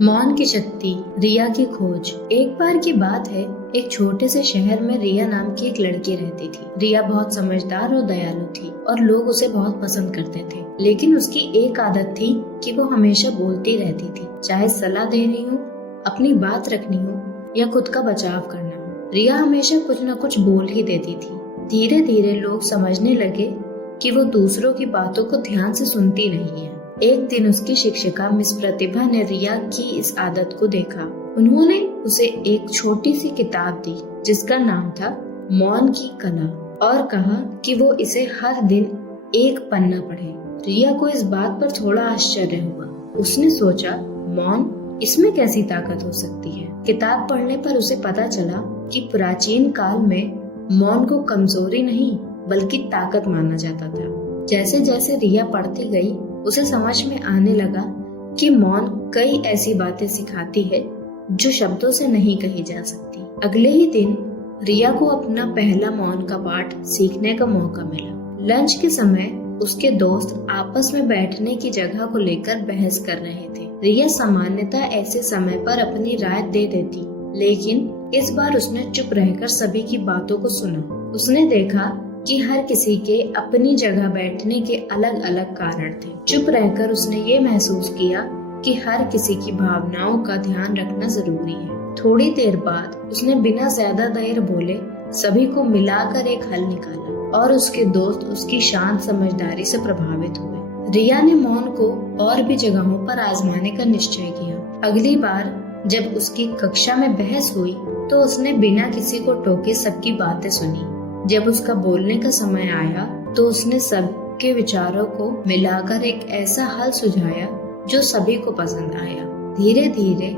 मौन की शक्ति, रिया की खोज। एक बार की बात है, एक छोटे से शहर में रिया नाम की एक लड़की रहती थी। रिया बहुत समझदार और दयालु थी और लोग उसे बहुत पसंद करते थे। लेकिन उसकी एक आदत थी कि वो हमेशा बोलती रहती थी, चाहे सलाह देनी हो, अपनी बात रखनी हो या खुद का बचाव करना हो। रिया हमेशा कुछ न कुछ बोल ही देती थी। धीरे धीरे लोग समझने लगे कि वो दूसरों की बातों को ध्यान से सुनती नहीं है। एक दिन उसकी शिक्षिका मिस प्रतिभा ने रिया की इस आदत को देखा। उन्होंने उसे एक छोटी सी किताब दी जिसका नाम था मौन की कला और कहा कि वो इसे हर दिन एक पन्ना पढ़े। रिया को इस बात पर थोड़ा आश्चर्य हुआ। उसने सोचा, मौन, इसमें कैसी ताकत हो सकती है। किताब पढ़ने पर उसे पता चला कि प्राचीन काल में मौन को कमजोरी नहीं बल्कि ताकत माना जाता था। जैसे जैसे रिया पढ़ती गई, उसे समझ में आने लगा कि मौन कई ऐसी बातें सिखाती है जो शब्दों से नहीं कही जा सकती। अगले ही दिन रिया को अपना पहला मौन का पाठ सीखने का मौका मिला। लंच के समय उसके दोस्त आपस में बैठने की जगह को लेकर बहस कर रहे थे। रिया सामान्यतः ऐसे समय पर अपनी राय दे देती, लेकिन इस बार उसने चुप रहकर सभी की बातों को सुना। उसने देखा कि हर किसी के अपनी जगह बैठने के अलग अलग कारण थे। चुप रहकर उसने ये महसूस किया कि हर किसी की भावनाओं का ध्यान रखना जरूरी है। थोड़ी देर बाद उसने बिना ज्यादा देर बोले सभी को मिलाकर एक हल निकाला और उसके दोस्त उसकी शांत समझदारी से प्रभावित हुए। रिया ने मौन को और भी जगहों पर आजमाने का निश्चय किया। अगली बार जब उसकी कक्षा में बहस हुई तो उसने बिना किसी को टोके सबकी बातें सुनी। जब उसका बोलने का समय आया तो उसने सबके विचारों को मिलाकर एक ऐसा हल सुझाया जो सभी को पसंद आया। धीरे धीरे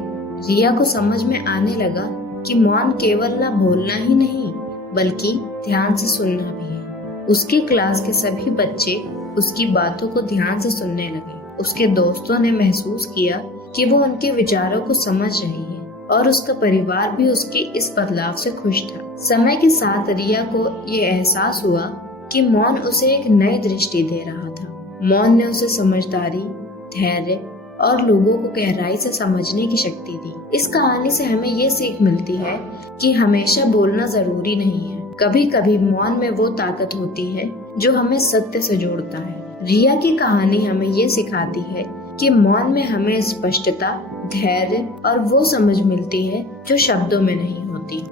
रिया को समझ में आने लगा कि मौन केवल ना बोलना ही नहीं बल्कि ध्यान से सुनना भी है। उसकी क्लास के सभी बच्चे उसकी बातों को ध्यान से सुनने लगे। उसके दोस्तों ने महसूस किया कि वो उनके विचारों को समझ रही है और उसका परिवार भी उसके इस बदलाव से खुश था। समय के साथ रिया को ये एहसास हुआ कि मौन उसे एक नई दृष्टि दे रहा था। मौन ने उसे समझदारी, धैर्य और लोगों को गहराई से समझने की शक्ति दी। इस कहानी से हमें ये सीख मिलती है कि हमेशा बोलना जरूरी नहीं है। कभी कभी मौन में वो ताकत होती है जो हमें सत्य से जोड़ता है। रिया की कहानी हमें ये सिखाती है कि मौन में हमें स्पष्टता, धैर्य और वो समझ मिलती है जो शब्दों में नहीं होती।